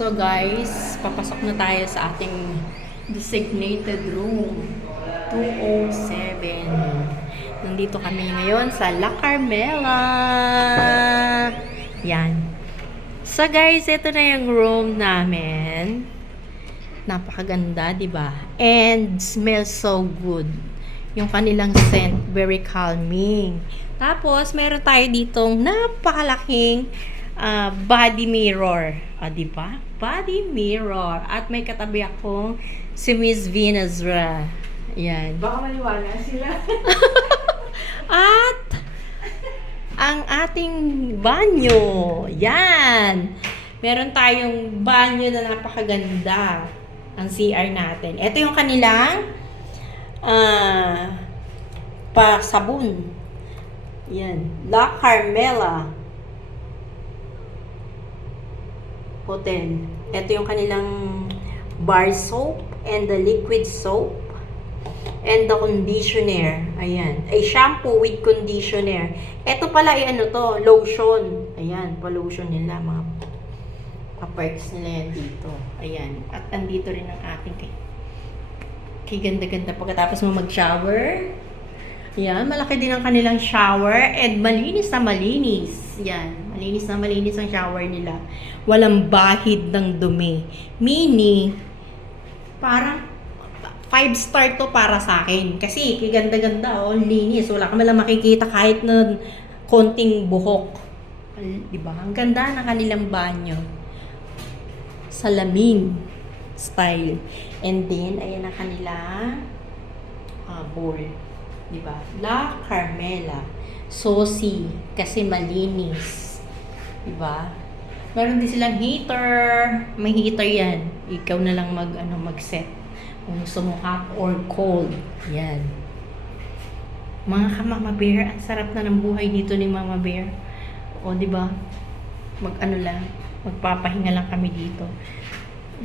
So guys, papasok na tayo sa ating designated room 207. Nandito kami ngayon sa La Carmela. Yan. So guys, ito na yung room namin. Napakaganda, 'di ba? And smells so good. Yung kanilang scent, very calming. Tapos, meron tayo ditong napakalaking body mirror. Di ba? Body mirror. At may katabi akong si Miss Venezra. Yan. Baka maliwala sila. At ang ating banyo. Yan. Meron tayong banyo na napakaganda. Ang CR natin. Ito yung kanilang pasabon. Yan. La Carmela Hotel. Ito yung kanilang bar soap and the liquid soap and the conditioner. Ayan. Ay, shampoo with conditioner. Ito pala ay ano to, lotion. Ayan, pa-lotion nila, mga pa-perks nila yan dito. Ayan. At andito rin ang ating ganda-ganda pagkatapos mo mag-shower. Yan, malaki din ang kanilang shower and malinis na malinis. Yan, malinis na malinis ang shower nila. Walang bahid ng dumi. Meaning, parang 5-star to para sa akin. Kasi, ganda-ganda, oh, linis. Wala ka malang makikita kahit na konting buhok. Diba? Ang ganda ng kanilang banyo. Salamin style. And then, ayan ang kanilang bowl. Diba? La Carmela. Saucy. Kasi malinis. Diba? Meron din silang heater. May heater yan. Ikaw na lang mag-set. Kung gusto mo hot or cold. Yan. Mga Mama Bear, ang sarap na ng buhay dito ni Mama Bear. O, diba? Magpapahinga lang kami dito.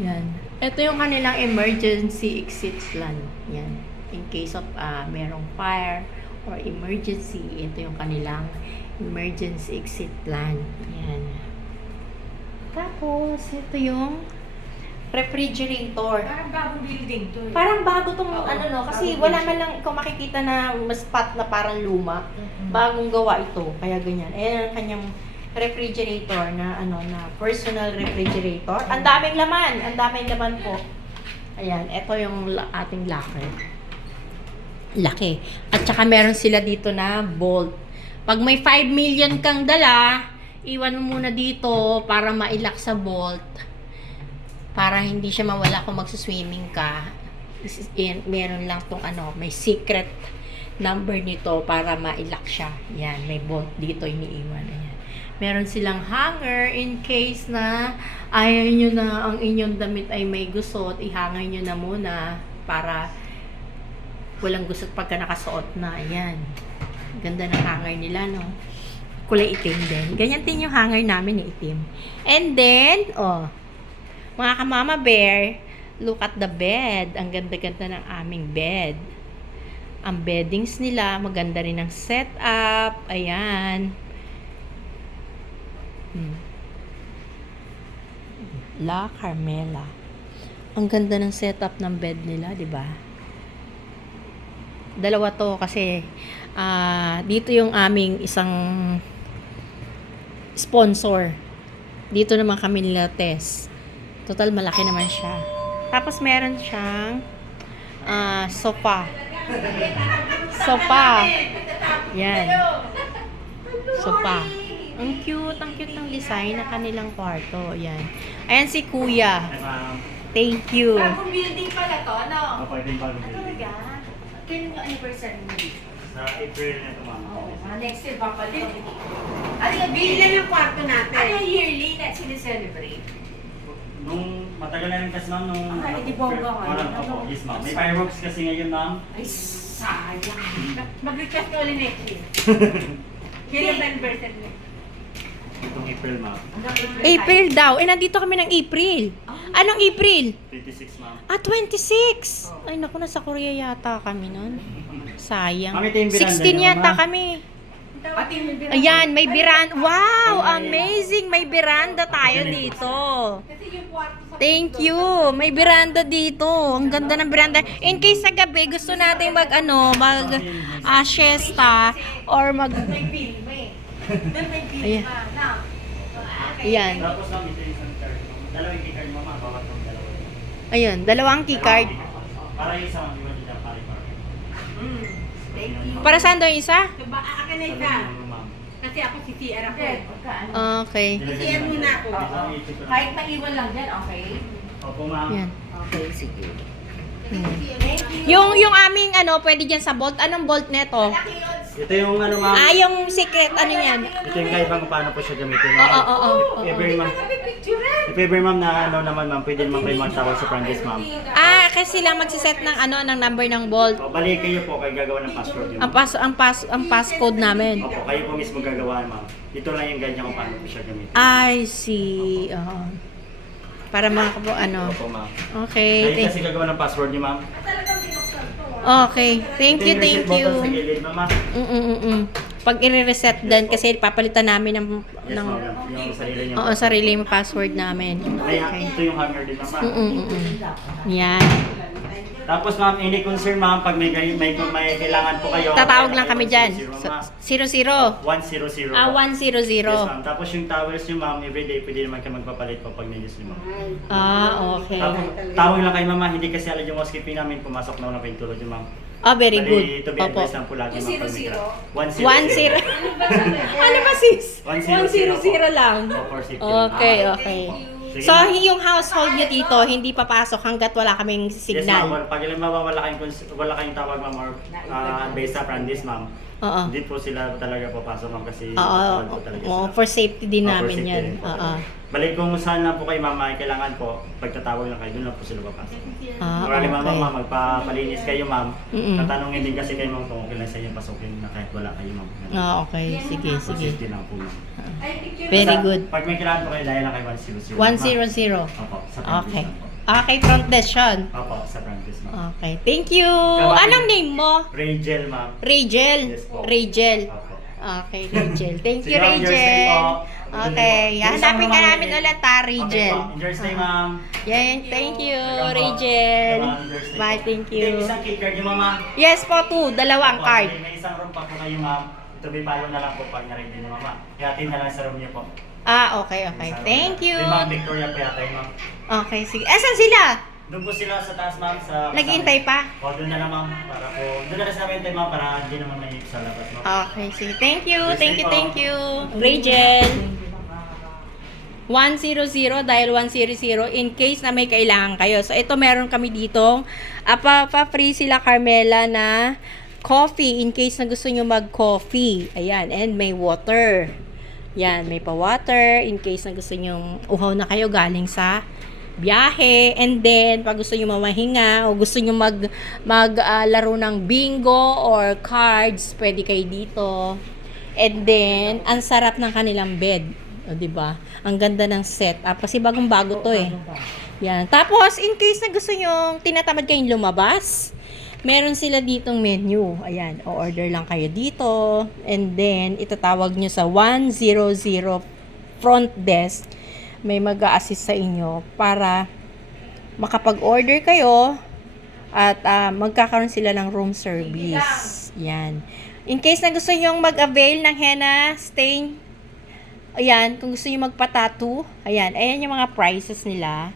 Yan. Ito yung kanilang emergency exit plan. Yan. In case of merong fire or emergency, ito yung kanilang emergency exit plan. Yan. Tapos, ito yung refrigerator. Parang bagong building to. Parang bago tong kasi wala man lang ikaw makikita na spot na parang luma. Bagong gawa ito, kaya ganyan. Ayan ang kanyang refrigerator na na personal refrigerator. Ang daming laman po. Ayan, ito yung ating locker. Laki. At saka meron sila dito na bolt. Pag may 5 million kang dala, iwan mo muna dito para mailak sa bolt. Para hindi siya mawala kung magsuswimming ka. Meron lang tong may secret number nito para mailak siya. Yan, may bolt dito iniiwan. Ayan. Meron silang hanger in case na ayaw nyo na ang inyong damit ay may gusot, ihanger nyo na muna para walang gusot pagka nakasuot na. Ayan. Ganda ng hanger nila, no? Kulay itim din. Ganyan din yung hanger namin, itim. And then, mga ka-Mama Bear, look at the bed. Ang ganda-ganda ng aming bed. Ang beddings nila, maganda rin ang setup. Ayan. La Carmela. Ang ganda ng setup ng bed nila, 'di ba? Dalawa to kasi dito yung aming isang sponsor. Dito naman kami nila test. Total malaki naman siya. Tapos meron siyang sofa. Sofa. Yan. Sofa. Ang cute ng design ng kanilang kwarto. Yan. Ayan si Kuya. Thank you. Bagong building pala to, no? Pwedeng bagong building. Talaga? Kailan yung anniversary mo dito? Sa April na ito, ma'am. Oo, next year pa pala. Ano yung bilang yung kwarto natin? Ano yung yearly na sineselebrate? Nung matagal na rin kasi, ma'am, nung... Hindi bongga nga. Opo, yes, ma'am. May fireworks kasi ngayon, ma'am. Ay, sayang. Mag-request ka ulit next year. Kailan ba anniversary mo? Itong April, ma'am. April daw. Nandito kami ng April. Anong April? 26, ma'am. 26. Ay, naku, nasa Korea yata kami nun. Sayang. Ma'am, ito yung veranda 16 niyo, yata ma'am. kami. Pati may biranda. Ayan, may veranda. Wow, amazing. May veranda tayo dito. Kasi yung kwarto sa Thank you. May veranda dito. Ang ganda ng veranda. In case sa gabi gusto nating mag siesta or mag may film eh. Doon may film Ayan. na. Ayan. Tapos ma'am, ito yung isang card. Dalawang key-card mama, bawat ng dalawa. Ayun, dalawang keycard. Para yung isa ma'am, iwan dito pare-pare. Thank you. Para saan daw yung isa? Diba, akin na isa. Dalawang ma'am. Kasi ako si CR ako. Okay. CR muna ako. Kahit maiwan lang dyan, okay? Opo ma'am. Yan. Okay, sige. Yung aming pwede dyan sa bolt. Anong bolt neto? Ito yung ano ma'am. Yung secret, ano yan? Ito yung kahit kung paano po siya gamitin. Oo. If ever ma'am na ano naman ma'am, pwede naman kayo magtawag sa front desk ma'am. Kasi sila magsiset ng ng number ng bolt. O, balik kayo po, kayo gagawa ng password yun. Ang passcode namin. Opo, kayo po mismo gagawa ma'am. Ito lang yung ganyan kung paano po siya gamitin. I see. Para mga Opo ma'am. Okay. Kayo kasi gagawa ng password niyo ma'am. Okay. Thank you, Ito yung thank reset button sa you. gilid ma'am. Pag i-reset din kasi papalitan namin ng Yes ma'am, yung sarili niyo. sarili yung password namin. Ay, Okay. ito yung hanger din ma'am. Yan. Tapos ma'am, any concern ma'am, pag may kailangan po kayo. Tatawag lang kami dyan. 100. 00. 100. 100. Yes ma'am. Tapos yung towels niyo ma'am, everyday pwede naman kayo magpapalit po pag na-use niyo ma'am. Okay. Tapos tawag lang kayo ma'am, hindi kasi alad yung housekeeping namin pumasok na ng tulog niyo ma'am. Very Bali, good. to be Opo. advised lang po lagi ma'am pag may 10. Ano ba sis? 100 lang. For safety lang. Okay, okay. Sige, So, ma'am. yung household nyo dito, hindi papasok hanggat wala kaming Yes ma'am, signal. pag halimbawa wala kayong tawag ma'am or based sa Prandis ma'am, Oo. hindi po sila talaga papasok ma'am kasi Oo, bawal po talaga oo, sila. for safety din For namin safety yan. rin po. Oo. Balik kung saan lang po kayo ma'am, ay kailangan po, pagtatawag lang kayo, doon lang po sila papasok. Kung halimbawa Okay. ma'am, magpapalinis kayo ma'am, Mm-mm. tatanungin din kasi kayo ma'am kung okay lang sa inyo pasukin na kahit wala kayo ma'am. Okay. Sige, For sige. safety lang po ma'am. Very Basta, good. Pag may kailangan po kayo, dahil lang kayo 100. 100. Opo, sa Prandis Okay. lang po. Okay, front desk yun. Opo, sa Prandis ma'am. Okay. Thank you. Kawain. Anong name mo? Rachel ma'am. Rachel. Yes po. Rachel. Opo. Okay, Rachel. Thank you, Sige, ma'am, enjoy stay Rachel. po. Okay. Hanapin ka Ma'am, namin ulit ha, Rachel. Okay po. Enjoy stay ma'am. Yan, thank you, Welcome po. Rachel. Okay, ma'am, enjoy stay Bye, po. thank Okay, you. isang key card yung mama. Yes po, 2. Dalawang Opo, card. May isang room pa po kayo ma'am. Ito may palo na lang po pag na-ready ni mama. Ihatin na lang sa room niyo po. Okay, okay. Sa room Thank niyo. you. Kay Ma'am Victoria pa yata yun ma'am. Okay, sige. Saan sila? Doon po sila sa taas ma'am. Naghihintay pa? O, doon na lang ma'am. Para po, doon na lang sa hintay ma'am para hindi naman may sa labas ma'am. Okay, sige. Thank you, Yes, thank you, po. thank you. Rachel. 100 dahil 100 in case na may kailangan kayo. So, ito meron kami dito. Pa-free sila Carmela na coffee in case na gusto nyo mag-coffee. Ayan, and may water. Yan, may pa-water in case na gusto nyo uhaw na kayo galing sa biyahe. And then, pag gusto nyo mamahinga o gusto nyo laro ng bingo or cards, pwede kayo dito. And then, ang sarap ng kanilang bed. O, diba? Ang ganda ng set. Kasi bagong-bago to eh. Yan. Tapos, in case na gusto nyo, tinatamad kayong lumabas, meron sila ditong menu. Ayan. O-order lang kayo dito. And then, itatawag nyo sa 100 front desk. May mag-a-assist sa inyo para makapag-order kayo at magkakaroon sila ng room service. Yan. In case na gusto nyo mag-avail ng henna stain, ayan, kung gusto nyo magpa-tattoo, ayan yung mga prices nila.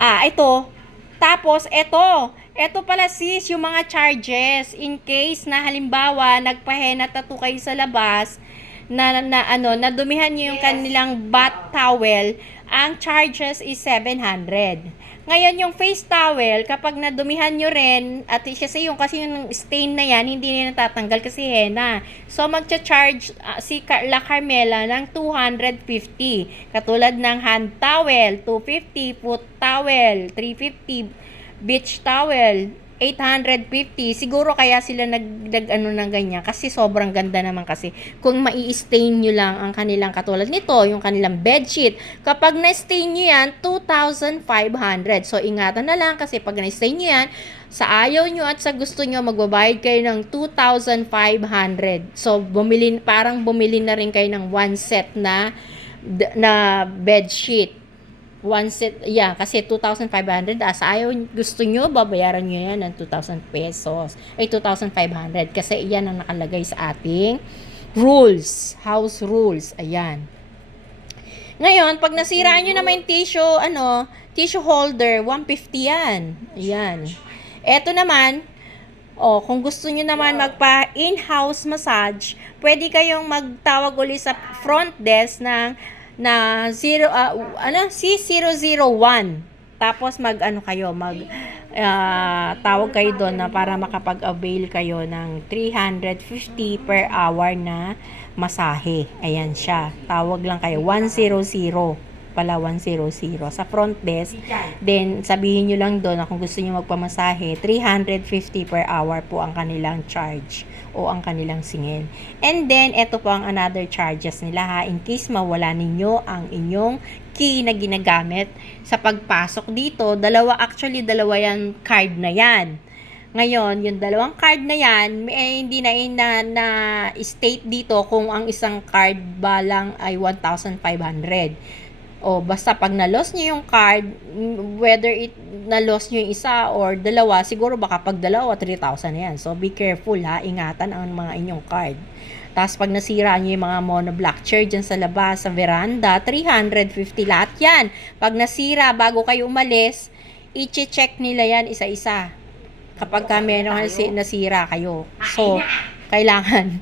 Ito. Tapos, ito pala sis, yung mga charges. In case na halimbawa, nagpa-henna tattoo kayo sa labas, nadumihan nyo yung kanilang bath towel, ang charges is 700. Ngayon, yung face towel, kapag nadumihan nyo rin, at kasi yung stain na yan, hindi nila natatanggal kasi henna. So, magcha-charge si La Carmela ng 250. Katulad ng hand towel, 250, foot towel, 350, beach towel, 850. Siguro kaya sila ano ng ganyan kasi sobrang ganda naman kasi. Kung mai-stain nyo lang ang kanilang katulad nito, yung kanilang bedsheet. Kapag na-stain nyo yan, 2,500. So, ingatan na lang kasi pag na-stain nyo yan, sa ayaw nyo at sa gusto nyo, magbabayad kayo ng 2,500. So, parang bumili na rin kayo ng one set na bedsheet. One set, yeah, kasi 2,500. Sa ayaw gusto nyo, babayaran nyo yan ng 2,000 pesos. Ay, 2,500. Kasi yan ang nakalagay sa ating rules. House rules. Ayan. Ngayon, pag nasira nyo naman yung tissue holder, 150 yan. Ayan. Eto naman, kung gusto nyo naman magpa in-house massage, pwede kayong magtawag ulit sa front desk na C001. Tapos tawag kayo doon na para makapag-avail kayo ng 350 per hour na masahe. Ayan siya. Tawag lang kayo 100 pala 100 sa front desk. Then sabihin nyo lang doon na kung gusto nyo magpamasahe, 350 per hour po ang kanilang charge o ang kanilang singil. And then ito po ang another charges nila ha, in case mawala ninyo ang inyong key na ginagamit sa pagpasok dito. Dalawa yan card na yan. Ngayon, yung dalawang card na yan, hindi na state dito kung ang isang card ba lang ay 1,500. O basta pag na-loss nyo yung card, whether na-loss nyo yung isa or dalawa, siguro baka pag dalawa, 3,000 na yan. So, be careful ha, ingatan ang mga inyong card. Tapos pag nasira nyo yung mga monoblock chair dyan sa labas, sa veranda, 350 lahat yan. Pag nasira, bago kayo umalis, i-check nila yan isa-isa. Kapag meron nasira kayo. So, kailangan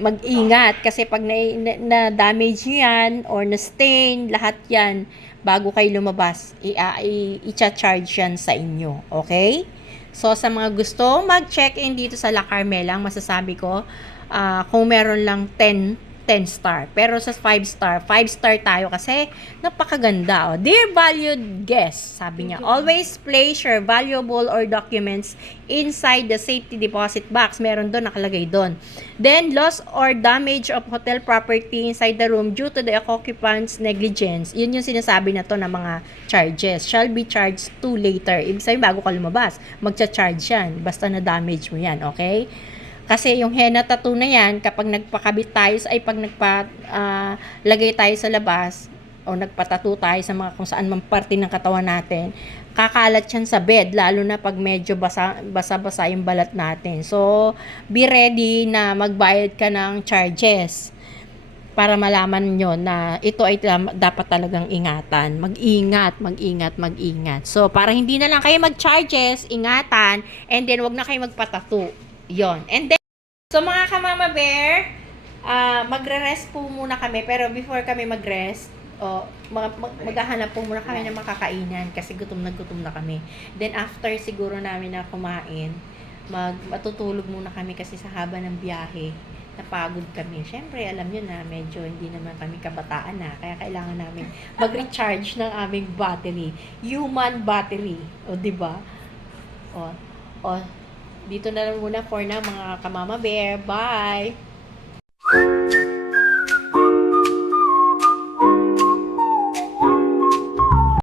mag-ingat kasi pag na-damage nyo yan or na-stain, lahat yan, bago kayo lumabas, i-charge yan sa inyo. Okay? So, sa mga gusto mag-check-in dito sa La Carmela, masasabi ko, kung meron lang 10 star. Pero sa 5 star tayo kasi napakaganda. Dear valued guests, sabi niya, always place your valuable or documents inside the safety deposit box. Meron doon, nakalagay doon. Then, loss or damage of hotel property inside the room due to the occupant's negligence. Yun yung sinasabi na to na mga charges. Shall be charged to later. Ibig sabihin, bago ka lumabas, magcha-charge yan. Basta na-damage mo yan, okay? Kasi yung henna tattoo na yan, kapag nagpakabit tayo, pag nagpalagay tayo sa labas, o nagpatattoo tayo sa mga kung saan mang parte ng katawan natin, kakalat yan sa bed, lalo na pag medyo basa-basa yung balat natin. So, be ready na magbayad ka ng charges para malaman nyo na ito ay dapat talagang ingatan. Mag-ingat. So, para hindi na lang kayo mag-charges, ingatan, and then wag na kayo magpatattoo. Yon. And then, so mga kamama bear, magre-rest po muna kami. Pero before kami mag-rest, maghahanap po muna kami ng makakainan kasi gutom na kami. Then after siguro namin na kumain, matutulog muna kami kasi sa haba ng biyahe, napagod kami. Siyempre, alam nyo na, medyo hindi naman kami kabataan na. Kaya kailangan namin mag-recharge ng aming battery. Human battery. O, diba? Dito na lang muna for na mga kamama bear. Bye!